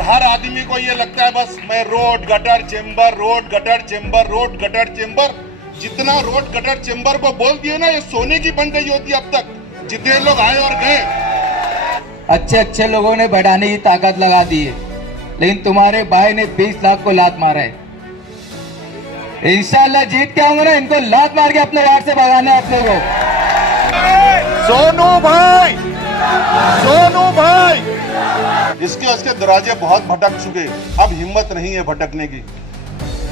और हर आदमी को ये लगता है बस मैं road gutter chamber, road gutter chamber, road gutter chamber. जितना रोड गटर चेंबर को बोल दिए ना, ये सोने की बन गई होती अब तक, जितने लोग आए और गए। अच्छे अच्छे लोगों ने बढ़ाने की ताकत लगा दी है, लेकिन तुम्हारे भाई ने 20 लाख को लात मारा है। इंशाल्लाह जीत के आऊंगा ना, इनको लात मार के अपने वार्ड से भगाना है अपने को। सोनू भाई, सोनू भाई, इसके उसके दरवाजे बहुत भटक चुके, अब हिम्मत नहीं है भटकने की।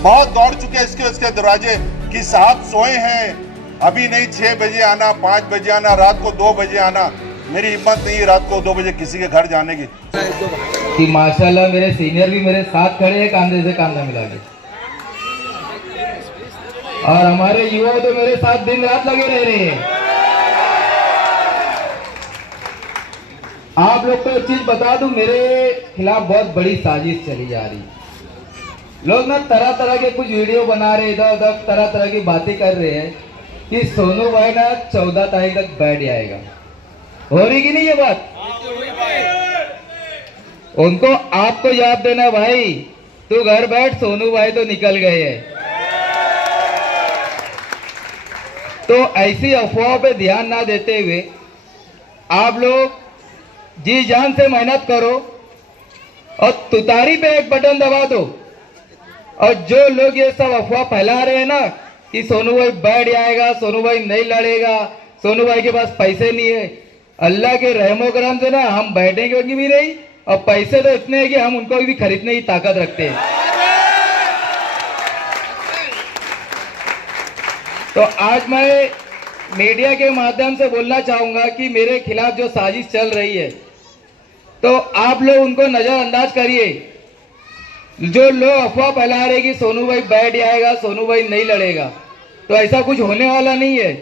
बहुत दौड़ चुके इसके उसके दरवाजे कि साहब सोए हैं, अभी नहीं 6 बजे आना, 5 बजे आना, रात को 2 बजे आना। मेरी हिम्मत नहीं है रात को 2 बजे किसी के घर जाने की। कि माशाल्लाह मेरे सीनियर भी मेरे साथ खड़े हैं कांधे से कांधा मिला के, और हमारे युवा तो मेरे साथ दिन रात लगे रह रहे हैं। आप लोग को एक चीज बता दूं, मेरे खिलाफ बहुत बड़ी साजिश चली जा रही। लोग ना तरह तरह के कुछ वीडियो बना रहे, इधर उधर तरह तरह की बातें कर रहे हैं कि सोनू भाई ना 14 तारीख तक बैठ जाएगा। हो रही कि नहीं ये बात? उनको आपको जवाब देना, भाई तू घर बैठ, सोनू भाई तो निकल गए हैं। तो ऐसी अफवाहों पे ध्यान ना देते हुए आप लोग जी जान से मेहनत करो और तुतारी पे एक बटन दबा दो। और जो लोग ये सब अफवाह फैला रहे हैं ना कि सोनू भाई बैठ जाएगा, सोनू भाई नहीं लड़ेगा, सोनू भाई के पास पैसे नहीं है, अल्लाह के रहमो करम से ना हम बैठेंगे भी नहीं, और पैसे तो इतने हैं कि हम उनको भी खरीदने की ताकत रखते हैं। तो आज मैं मीडिया के माध्यम से बोलना चाहूंगा कि मेरे खिलाफ जो साजिश चल रही है, तो आप लोग उनको नजरअंदाज करिए। जो लोग अफवाह फैला रहे कि सोनू भाई बैठ जाएगा, सोनू भाई नहीं लड़ेगा, तो ऐसा कुछ होने वाला नहीं है।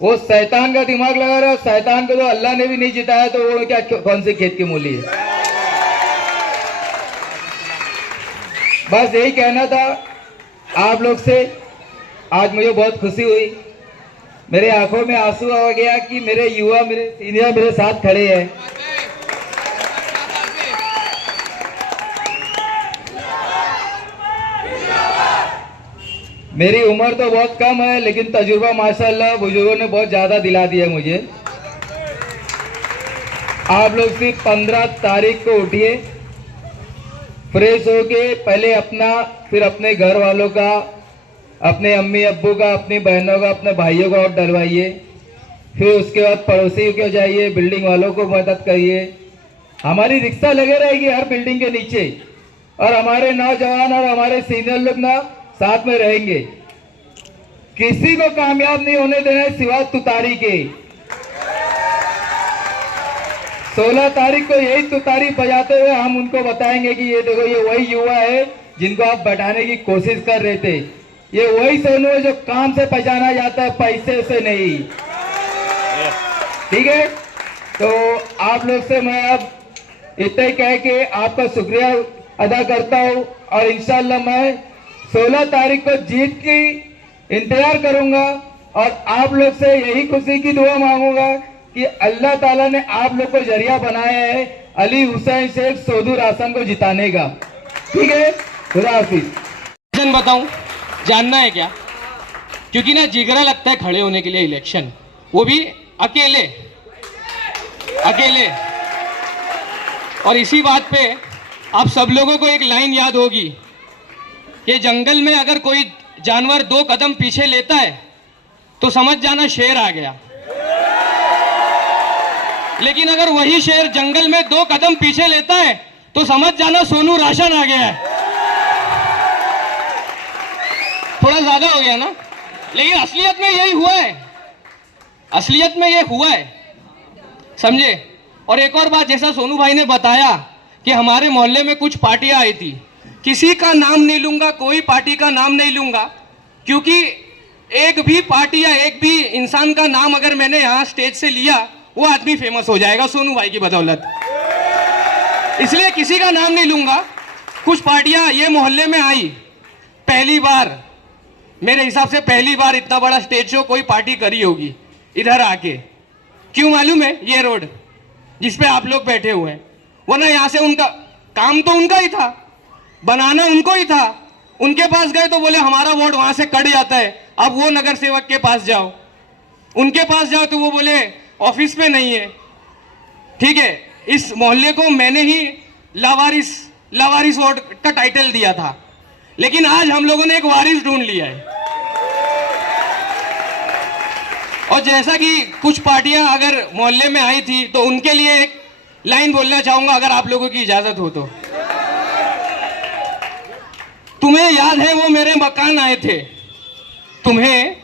वो शैतान का दिमाग लगा रहा है, शैतान को तो अल्लाह ने भी नहीं जिताया, तो वो क्या कौन से खेत की मूली है। बस यही कहना था आप लोग से। आज मुझे बहुत खुशी हुई, मेरे आंखों में आंसू आ गया कि मेरे युवा, मेरे सीनियर मेरे साथ खड़े हैं। मेरी उम्र तो बहुत कम है, लेकिन तजुर्बा माशाल्लाह बुजुर्गों ने बहुत ज्यादा दिला दिया मुझे। आप लोग सिर्फ 15 तारीख को उठिए, फ्रेश होके पहले अपना, फिर अपने घर वालों का, अपने अम्मी अब्बू का, अपनी बहनों का, अपने भाइयों का वोट डलवाइए। फिर उसके बाद पड़ोसी को जाइए, बिल्डिंग वालों को मदद करिए। हमारी रिक्शा लगे रहेगी हर बिल्डिंग के नीचे, और हमारे नौजवान और हमारे सीनियर लोग ना साथ में रहेंगे। किसी को कामयाब नहीं होने देना है सिवा तुतारी के। 16 तारीख को यही तुतारी बजाते हुए हम उनको बताएंगे कि ये देखो, ये वही युवा है जिनको आप बैठाने की कोशिश कर रहे थे। ये वही सोनू है जो काम से पहचाना जाता है, पैसे से नहीं। ठीक है, तो आप लोग से मैं अब इतना ही कह के आपका शुक्रिया अदा करता हूं, और इंशाल्लाह मैं 16 तारीख को जीत की इंतजार करूंगा, और आप लोग से यही खुशी की दुआ मांगूंगा कि अल्लाह ताला ने आप लोग को जरिया बनाया है अली हुसैन शेख सोदूर आसन को जिताने का। ठीक है, खुदा हाफिज। बताऊं, जानना है क्या? क्योंकि ना जिगरा लगता है खड़े होने के लिए इलेक्शन, वो भी अकेले अकेले। और इसी बात पे आप सब लोगों को एक लाइन याद होगी कि जंगल में अगर कोई जानवर 2 कदम पीछे लेता है तो समझ जाना शेर आ गया, लेकिन अगर वही शेर जंगल में 2 कदम पीछे लेता है तो समझ जाना सोनू राशन आ गया है। थोड़ा ज्यादा हो गया ना, लेकिन असलियत में यही हुआ है, असलियत में ये हुआ है, समझे। और एक और बात, जैसा सोनू भाई ने बताया कि हमारे मोहल्ले में कुछ पार्टियां आई थी, किसी का नाम नहीं लूंगा, कोई पार्टी का नाम नहीं लूंगा, क्योंकि एक भी पार्टी या एक भी इंसान का नाम अगर मैंने यहाँ स्टेज से लिया, वो आदमी फेमस हो जाएगा सोनू भाई की बदौलत। इसलिए किसी का नाम नहीं लूंगा। कुछ पार्टियां ये मोहल्ले में आई, पहली बार, मेरे हिसाब से पहली बार इतना बड़ा स्टेज शो कोई पार्टी करी होगी इधर आके। क्यों मालूम है? ये रोड जिसपे आप लोग बैठे हुए हैं, वरना यहाँ से उनका काम तो उनका ही था, बनाना उनको ही था। उनके पास गए तो बोले हमारा वोट वहां से कट जाता है, अब वो नगर सेवक के पास जाओ। उनके पास जाओ तो वो बोले ऑफिस पे नहीं है। ठीक है, इस मोहल्ले को मैंने ही लावारिस वोट का टाइटल दिया था, लेकिन आज हम लोगों ने एक वारिस ढूंढ लिया है। और जैसा कि कुछ पार्टियां अगर मोहल्ले में आई थी तो उनके लिए एक लाइन बोलना चाहूंगा, अगर आप लोगों की इजाजत हो तो। तुम्हें याद है वो मेरे मकान आए थे, तुम्हें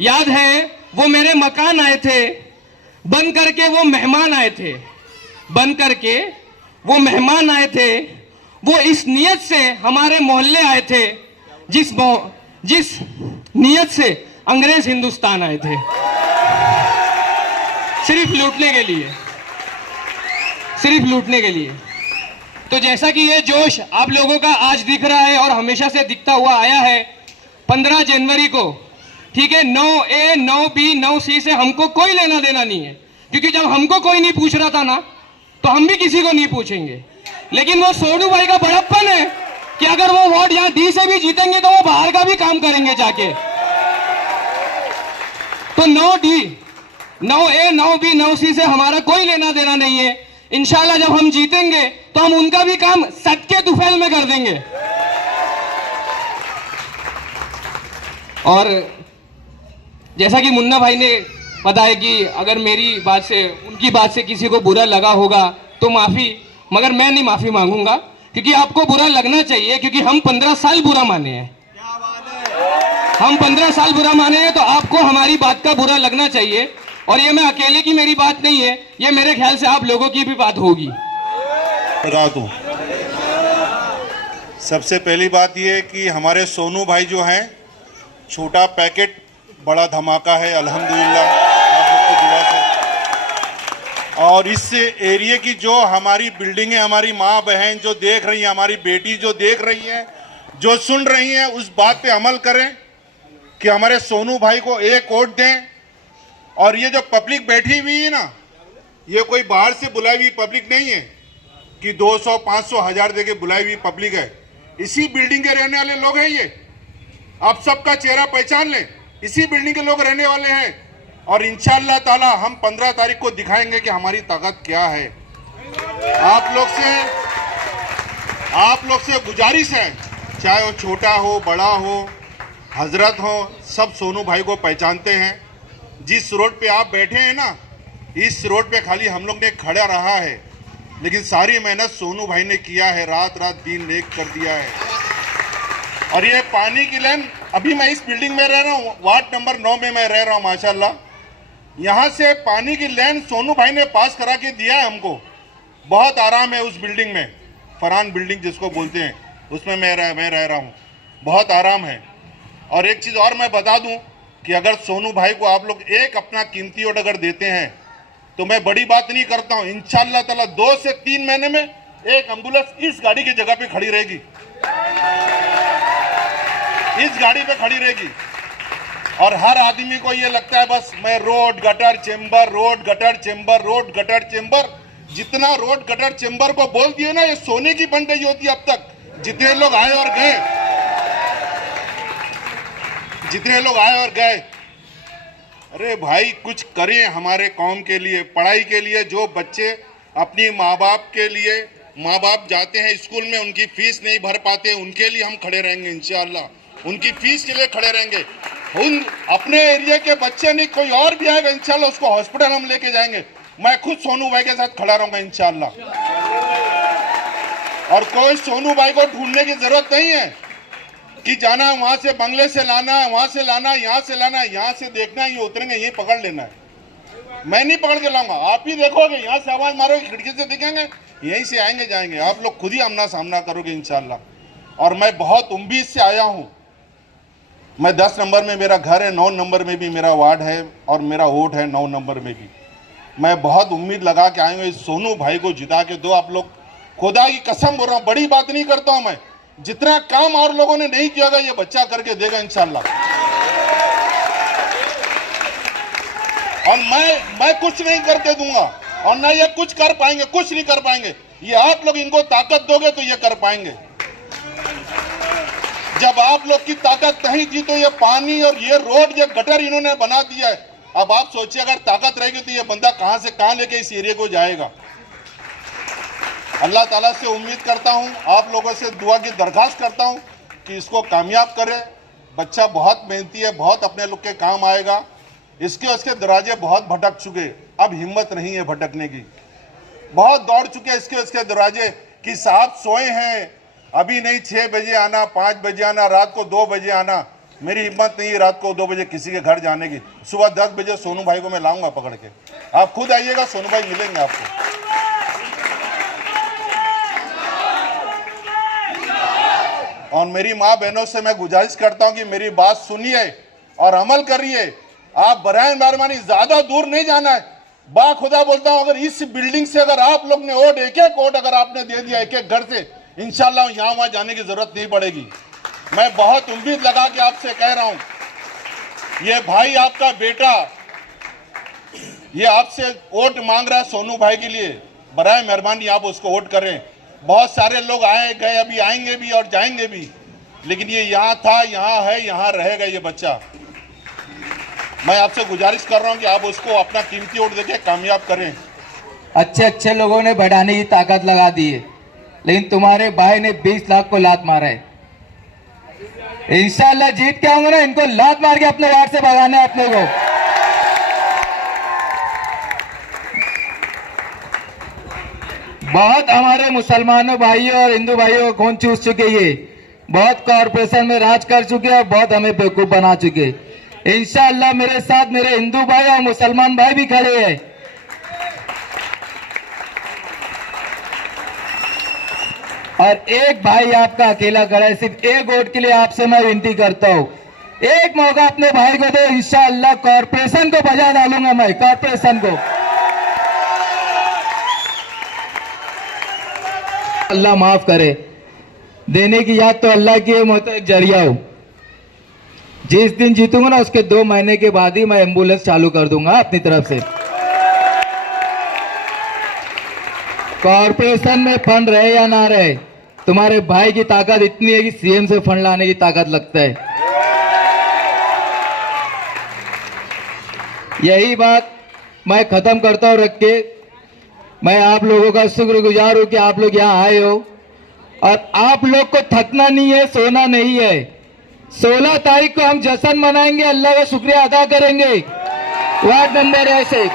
याद है वो मेरे मकान आए थे, बन करके वो मेहमान आए थे, बन करके वो मेहमान आए थे। वो इस नियत से हमारे मोहल्ले आए थे जिस नियत से अंग्रेज हिंदुस्तान आए थे, सिर्फ लूटने के लिए, सिर्फ लूटने के लिए। तो जैसा कि ये जोश आप लोगों का आज दिख रहा है और हमेशा से दिखता हुआ आया है, 15 जनवरी को, ठीक है, 9A 9B 9C से हमको कोई लेना देना नहीं है, क्योंकि जब हमको कोई नहीं पूछ रहा था ना, तो हम भी किसी को नहीं पूछेंगे। लेकिन वो सोनू भाई का बड़प्पन है कि अगर वो वोट यहाँ डी से भी जीतेंगे तो वो बाहर का भी काम करेंगे जाके। तो 9A 9B 9C से हमारा कोई लेना देना नहीं है। इंशाल्लाह जब हम जीतेंगे तो हम उनका भी काम सदके तुफैल में कर देंगे। और जैसा कि मुन्ना भाई ने बताया कि अगर मेरी बात से, उनकी बात से किसी को बुरा लगा होगा तो माफी, मगर मैं नहीं माफी मांगूंगा, क्योंकि आपको बुरा लगना चाहिए, क्योंकि हम 15 साल बुरा माने हैं। हम 15 साल बुरा माने हैं, तो आपको हमारी बात का बुरा लगना चाहिए। और ये मैं अकेले की मेरी बात नहीं है, ये मेरे ख्याल से आप लोगों की भी बात होगी। सबसे पहली बात ये कि हमारे सोनू भाई जो हैं, छोटा पैकेट बड़ा धमाका है अल्हम्दुलिल्लाह आप लोग की दुआ से। और इस एरिया की जो हमारी बिल्डिंगें, हमारी माँ बहन जो देख रही हैं, हमारी बेटी जो देख रही हैं, जो सुन रही हैं, उस बात पे अमल करें कि हमारे सोनू भाई को एक वोट दें। और ये जो पब्लिक बैठी हुई है ना, ये कोई बाहर से बुलाई हुई पब्लिक नहीं है कि 200 500 1000 देके बुलाई हुई पब्लिक है। इसी बिल्डिंग के रहने वाले लोग हैं ये। आप सबका चेहरा पहचान लें, इसी बिल्डिंग के लोग रहने वाले हैं। और इंशाअल्लाह ताला हम 15 तारीख को दिखाएंगे कि हमारी ताकत क्या है। आप लोग से गुजारिश है, चाहे वो छोटा हो बड़ा हो, हजरत हो, सब सोनू भाई को पहचानते हैं। जिस रोड पे आप बैठे हैं ना, इस रोड पे खाली हम लोग ने खड़ा रहा है, लेकिन सारी मेहनत सोनू भाई ने किया है, रात रात दिन एक कर दिया है। और ये पानी की लाइन, अभी मैं इस बिल्डिंग में रह रहा हूँ, वार्ड नंबर 9 में मैं रह रहा हूँ माशाल्लाह। यहाँ से पानी की लाइन सोनू भाई ने पास करा के दिया है हमको। बहुत आराम है उस बिल्डिंग में, फरहान बिल्डिंग जिसको बोलते हैं, उसमें मैं रह रहा हूँ, बहुत आराम है। और एक चीज़ और मैं बता दूँ कि अगर सोनू भाई को आप लोग एक अपना कीमती वोट अगर देते हैं, तो मैं बड़ी बात नहीं करता हूँ, इंशाअल्लाह ताला 2 से 3 महीने में एक एम्बुलेंस इस गाड़ी की जगह पे खड़ी रहेगी, इस गाड़ी पे खड़ी रहेगी। और हर आदमी को ये लगता है बस मैं road gutter chamber, road gutter chamber, road gutter chamber, जितना रोड गटर चेंबर को बोल दिए ना, ये सोने की बन रही होती है। अब तक जितने लोग आए और गए, जितने लोग आए और गए, अरे भाई कुछ करें हमारे कौम के लिए, पढ़ाई के लिए। जो बच्चे अपनी माँ बाप के लिए, माँ बाप जाते हैं स्कूल में, उनकी फीस नहीं भर पाते, उनके लिए हम खड़े रहेंगे इंशाअल्लाह, उनकी फीस के लिए खड़े रहेंगे। उन अपने एरिया के बच्चे नहीं, कोई और भी आएगा इंशाअल्लाह, उसको हॉस्पिटल हम लेके जाएंगे। मैं खुद सोनू भाई के साथ खड़ा रहूंगा इंशाअल्लाह। और कोई सोनू भाई को ढूंढने की जरूरत नहीं है कि जाना है वहां से, बंगले से लाना है, वहां से लाना है, यहाँ से लाना है, यहाँ से देखना है, ये उतरेंगे, ये पकड़ लेना है। मैं नहीं पकड़ के लाऊंगा, आप ही देखोगे, यहाँ से आवाज मारोगे, खिड़की से दिखेंगे, यहीं से आएंगे जाएंगे, आप लोग खुद ही आमना सामना करोगे इंशाअल्लाह। और मैं बहुत उम्मीद से आया हूँ। मैं 10 नंबर में मेरा घर है, 9 नंबर में भी मेरा वार्ड है, और मेरा वोट है 9 नंबर में भी। मैं बहुत उम्मीद लगा के आए हूँ, इस सोनू भाई को जिता के दो आप लोग। खुदा की कसम बोल रहा हूँ, बड़ी बात नहीं करता हूँ मैं, जितना काम और लोगों ने नहीं किया ये बच्चा करके देगा इंशाअल्लाह। और मैं कुछ नहीं करके दूंगा, और ना ये कुछ कर पाएंगे, कुछ नहीं कर पाएंगे। ये आप लोग इनको ताकत दोगे तो ये कर पाएंगे। जब आप लोग की ताकत नहीं थी तो ये पानी और ये रोड, ये गटर इन्होंने बना दिया है। अब आप सोचिए अगर ताकत रहेगी तो ये बंदा कहां से कहां लेके इस एरिया को जाएगा। अल्लाह ताला से उम्मीद करता हूं, आप लोगों से दुआ की दरखास्त करता हूं कि इसको कामयाब करें। बच्चा बहुत मेहनती है, बहुत अपने लोग के काम आएगा। इसके उसके दरवाजे बहुत भटक चुके, अब हिम्मत नहीं है भटकने की। बहुत दौड़ चुके इसके उसके दरवाजे कि साहब सोए हैं, अभी नहीं 6 बजे आना, 5 बजे आना, रात को 2 बजे आना। मेरी हिम्मत नहीं है रात को 2 बजे किसी के घर जाने की। सुबह 10 बजे सोनू भाई को मैं लाऊंगा पकड़ के, आप खुद आइएगा, सोनू भाई मिलेंगे आपको। और मेरी माँ बहनों से मैं गुजारिश करता हूं कि मेरी बात सुनिए और अमल करिए। आप बराए मेहरबानी ज्यादा दूर नहीं जाना है। बा खुदा बोलता हूं, अगर इस बिल्डिंग से अगर आप लोग ने वोट, एक एक वोट अगर आपने दे दिया एक एक घर से, इंशाल्लाह यहां वहां जाने की जरूरत नहीं पड़ेगी। मैं बहुत उम्मीद लगा के आपसे कह रहा हूं, ये भाई आपका बेटा ये आपसे वोट मांग रहा है सोनू भाई के लिए, बराए मेहरबानी आप उसको वोट करें। बहुत सारे लोग आए गए, अभी आएंगे भी और जाएंगे भी, लेकिन ये यहाँ था, यहाँ है, यहाँ रहेगा ये बच्चा। मैं आपसे गुजारिश कर रहा हूँ कि आप उसको अपना कीमती वोट देके कामयाब करें। अच्छे अच्छे लोगों ने बढ़ाने की ताकत लगा दी है, लेकिन तुम्हारे भाई ने 20 लाख को लात मारा है। इंशाल्लाह जीत के आऊंगा ना, इनको लात मार के अपने वार्ड से भगाना है अपने को। बहुत हमारे मुसलमानों भाइयों और हिंदू भाइयों को खून चूस चुके, ये बहुत कॉरपोरेशन में राज कर चुके और बहुत हमें बेवकूफ बना चुके। इंशाअल्लाह मेरे साथ मेरे हिंदू भाई और मुसलमान भाई भी खड़े हैं। और एक भाई आपका अकेला खड़ा है, सिर्फ एक वोट के लिए आपसे मैं विनती करता हूं, एक मौका अपने भाई को दो। इंशाअल्लाह कॉरपोरेशन को बजा डालूंगा मैं, कॉरपोरेशन को। अल्लाह माफ करे, देने की याद तो अल्लाह की है, मैं तो एक जरिया हूं। जिस दिन जीतूंगा ना उसके 2 महीने के बाद ही मैं एम्बुलेंस चालू कर दूंगा अपनी तरफ से। कॉरपोरेशन में फंड रहे या ना रहे, तुम्हारे भाई की ताकत इतनी है कि सीएम से फंड लाने की ताकत लगता है। यही बात मैं खत्म करता हूं रख के। मैं आप लोगों का शुक्रगुजार हूं कि आप लोग यहाँ आए हो, और आप लोग को थकना नहीं है, सोना नहीं है। 16 तारीख को हम जश्न मनाएंगे, अल्लाह का शुक्रिया अदा करेंगे। Ward number 6